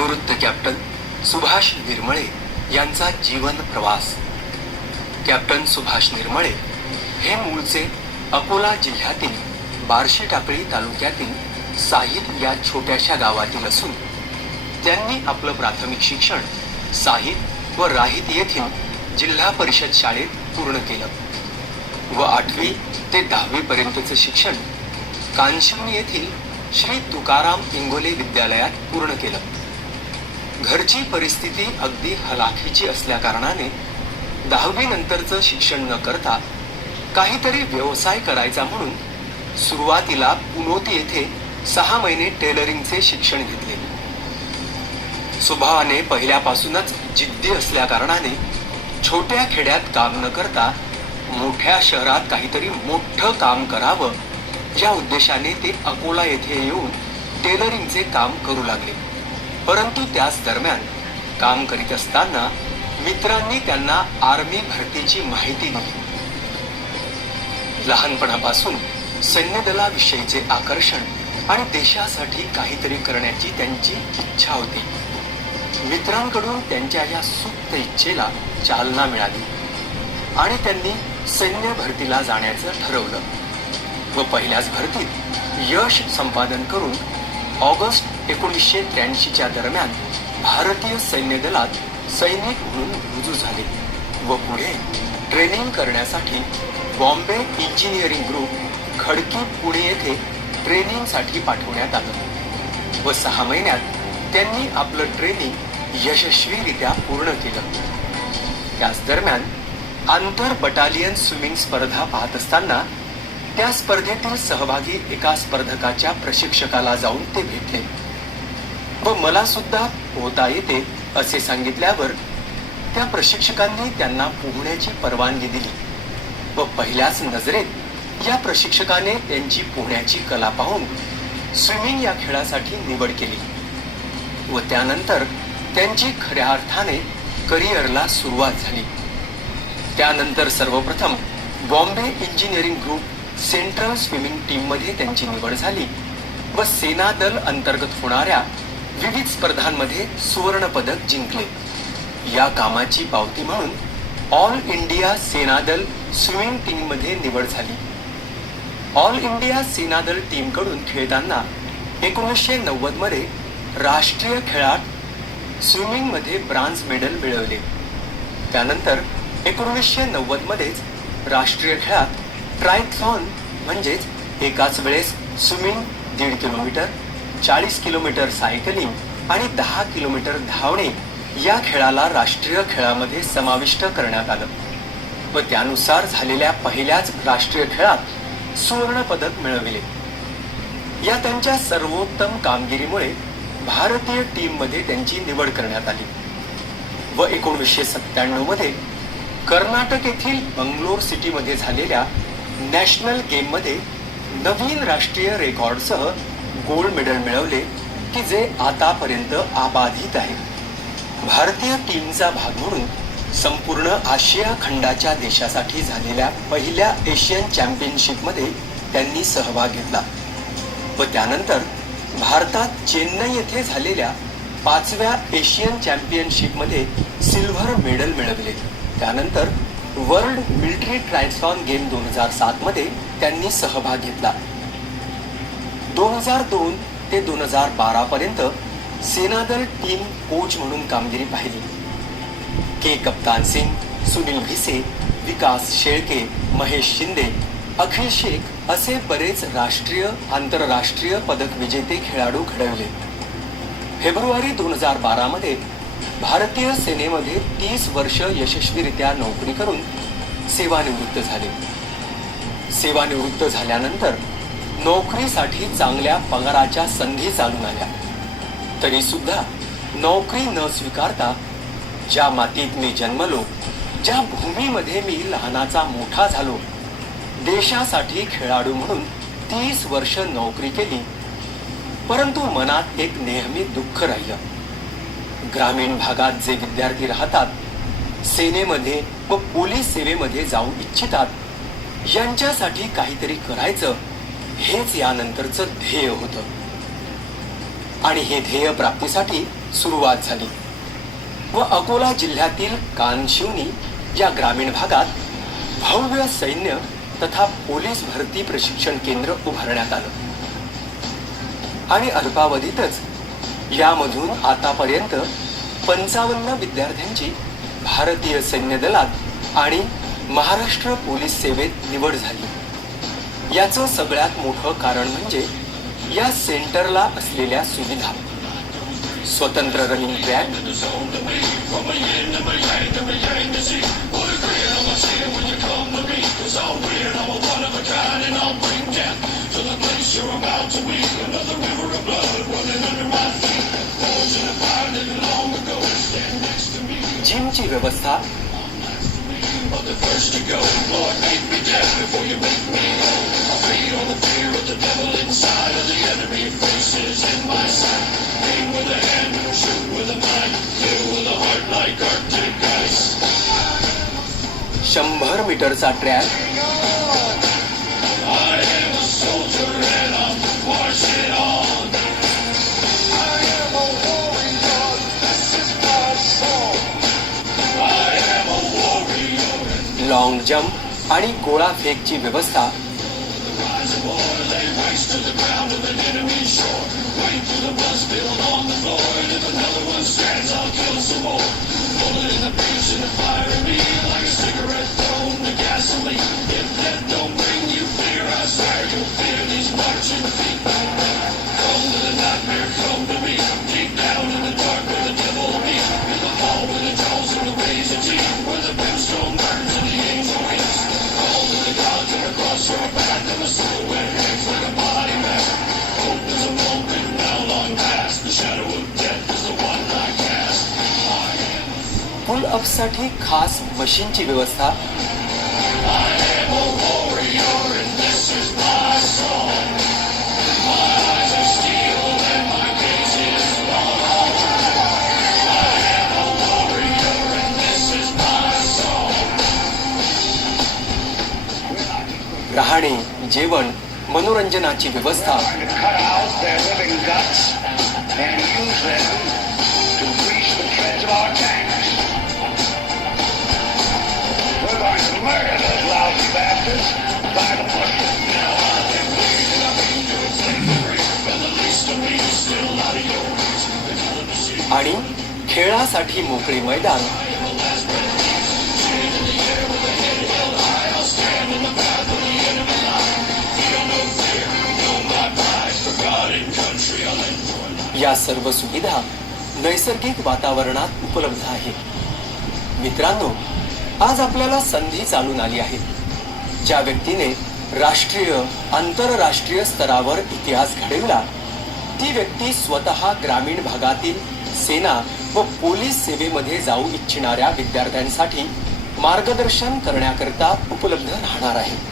निवृत्त कॅप्टन सुभाष निर्मळे यांचा जीवन प्रवास. कॅप्टन सुभाष निर्मळे हे मूळचे अकोला जिल्ह्यातील बार्शी टाकळी तालुक्यातील साहिद या छोट्याशा गावातील असून त्यांनी आपलं प्राथमिक शिक्षण साहिद व राहित येथील जिल्हा परिषद शाळेत पूर्ण केलं व 8वी ते 10वी पर्यंतचे शिक्षण कांशिवनी येथील श्री तुकाराम इंगोले विद्यालयात पूर्ण केलं. घरची परिस्थिती अगदी हलाखीची असल्या कारणाने 10वी नंतरचं शिक्षण न करता काहीतरी व्यवसाय करायचा म्हणून सुरुवातीला पुनोती येथे 6 महिने टेलरिंगचे शिक्षण घेतले. स्वभावाने पहिल्यापासूनच जिद्दी असल्या कारणाने छोट्या खेड्यात काम न करता मोठ्या शहरात काहीतरी मोठं काम करावं या उद्देशाने ते अकोला येथे येऊन टेलरिंगचे काम करू लागले. परंतु त्याच दरम्यान काम करीत असताना मित्रांनी त्यांना आर्मी भरतीची माहिती दिली. लहानपणापासून सैन्य दलाविषयीचे आकर्षण आणि देशासाठी काहीतरी करण्याची त्यांची इच्छा होती. मित्रांकडून त्यांच्या या सुप्त इच्छेला चालना मिळाली आणि त्यांनी सैन्य भरतीला जाण्याचं ठरवलं व पहिल्याच भरतीत यश संपादन करून ऑगस्ट 1983च्या दरम्यान भारतीय सैन्य दलात सैनिक म्हणून रुजू झाले व पुढे ट्रेनिंग करण्यासाठी बॉम्बे इंजिनिअरिंग ग्रुप खडकी पुणे येथे ट्रेनिंगसाठी पाठवण्यात आलं व 6 महिन्यात त्यांनी आपलं ट्रेनिंग यशस्वीरित्या पूर्ण केलं. त्याच दरम्यान आंतर बटालियन स्विमिंग स्पर्धा पाहत असताना त्या स्पर्धेतील सहभागी एका स्पर्धकाच्या प्रशिक्षकाला जाऊन ते भेटले व मला सुद्धा पोहता येते असे सांगितल्यावर त्या प्रशिक्षकांनी त्यांना पोहण्याची परवानगी दिली व पहिल्याच नजरेत या प्रशिक्षकाने त्यांची पोहण्याची कला पाहून स्विमिंग या खेळासाठी निवड केली व त्यानंतर त्यांची खऱ्या अर्थाने करिअरला सुरुवात झाली. त्यानंतर सर्वप्रथम Bombay engineering group central swimming team मध्ये त्यांची निवड झाली व सेना दल अंतर्गत होणाऱ्या विविध स्पर्धांमध्ये सुवर्ण पदक जिंकले. या कामाची पावती म्हणून ऑल इंडिया सेना दल स्विमिंग टीम मध्ये निवड झाली. ऑल इंडिया सेना दल टीम कडून खेळताना 1990 मध्ये राष्ट्रीय खेळात स्विमिंग मध्ये ब्रांझ मेडल मिळवले. त्यानंतर 1990 मध्येच राष्ट्रीय खेळात ट्रायथलॉन म्हणजेच एकाच वेळेस स्विमिंग 1.5 किलोमीटर, 40 किलोमीटर सायकलिंग आणि 10 किलोमीटर धावणे या खेळाला राष्ट्रीय खेळामध्ये समाविष्ट करण्यात आलं व त्यानुसार झालेल्या पहिल्याच राष्ट्रीय खेळात सुवर्ण पदक मिळविले. या त्यांच्या सर्वोत्तम कामगिरीमुळे भारतीय टीम मध्ये त्यांची निवड करण्यात आली व 1997 मध्ये कर्नाटक येथील बंगलोर सिटी मध्ये झालेल्या नॅशनल गेम मध्ये नवीन राष्ट्रीय रेकॉर्डसह गोल्ड मेडल मिळवले की जे आतापर्यंत अबाधित आहे. भारतीय टीमचा भाग म्हणून संपूर्ण आशिया खंडाच्या देशासाठी झालेल्या पहिल्या एशियन चॅम्पियनशिप मध्ये त्यांनी सहभाग घेतला व त्यानंतर भारतात चेन्नई येथे झालेल्या 5व्या एशियन चॅम्पियनशिप मध्ये सिल्व्हर मेडल मिळवले. त्यानंतर वर्ल्ड मिलिटरी ट्रायथलॉन गेम 2007 मध्ये त्यांनी सहभाग घेतला. 2002 ते 2012 पर्यंत सेनादल टीम कोच म्हणून कामगिरी पाहिली. के कप्तान सिंग, सुनील भिसे, विकास शेळके, महेश शिंदे, अखिल शेख असे बरेच राष्ट्रीय आंतरराष्ट्रीय पदक विजेते खेळाडू घडवले. फेब्रुवारी 2012 मध्ये भारतीय सेनेमध्ये 30 वर्ष यशस्वीरित्या नोकरी करून सेवानिवृत्त झाले. सेवानिवृत्त झाल्यानंतर नोकरीसाठी चांगल्या पगाराच्या संधी चालून आल्या तरी सुद्धा नोकरी न स्वीकारता ज्या मातीत मी जन्मलो, ज्या भूमीमध्ये मी लहानाचा मोठा झालो, देशासाठी खेळाडू म्हणून 30 वर्ष नोकरी केली, परंतु मनात एक नेहमी दुःख राहिलं. ग्रामीण भागात जे विद्यार्थी राहतात, सेनेमध्ये व पोलीस सेवेमध्ये जाऊ इच्छितात, यांच्यासाठी काहीतरी करायचं हेच यानंतरचं ध्येय होतं. आणि हे ध्येय प्राप्तीसाठी सुरुवात झाली व अकोला जिल्ह्यातील कानशिवनी या ग्रामीण भागात भव्य सैन्य तथा पोलीस भरती प्रशिक्षण केंद्र उभारण्यात आलं आणि अल्पावधीतच यामधून आतापर्यंत 55 विद्यार्थ्यांची भारतीय सैन्य दलात आणि महाराष्ट्र पोलीस सेवेत निवड झाली। याचं सगळ्यात मोठं कारण म्हणजे या सेंटरला असलेल्या सुविधा, स्वतंत्र रनिंग ट्रॅक, जिमची व्यवस्था, शंभर मीटरचा ट्रॅक, लॉंग जंप आणि गोळा फेकची व्यवस्था, पुल अप साठी खास मशीनची व्यवस्था, राहणे, जेवण, मनोरंजनाची व्यवस्था, आणि खेळासाठी मोकळे मैदान, या सर्व सुविधा नैसर्गिक वातावरणात उपलब्ध आहेत। मित्रांनो, आज आपल्याला संधी चालून आली आहे। ज्या व्यक्तीने राष्ट्रीय आंतरराष्ट्रीय स्तरावर इतिहास घडविला, ती व्यक्ती स्वतः ग्रामीण भागातील सेना व पोलीस सेवेमध्ये जाऊ इच्छिणाऱ्या विद्यार्थ्यांसाठी मार्गदर्शन करण्याकरता उपलब्ध राहणार आहे।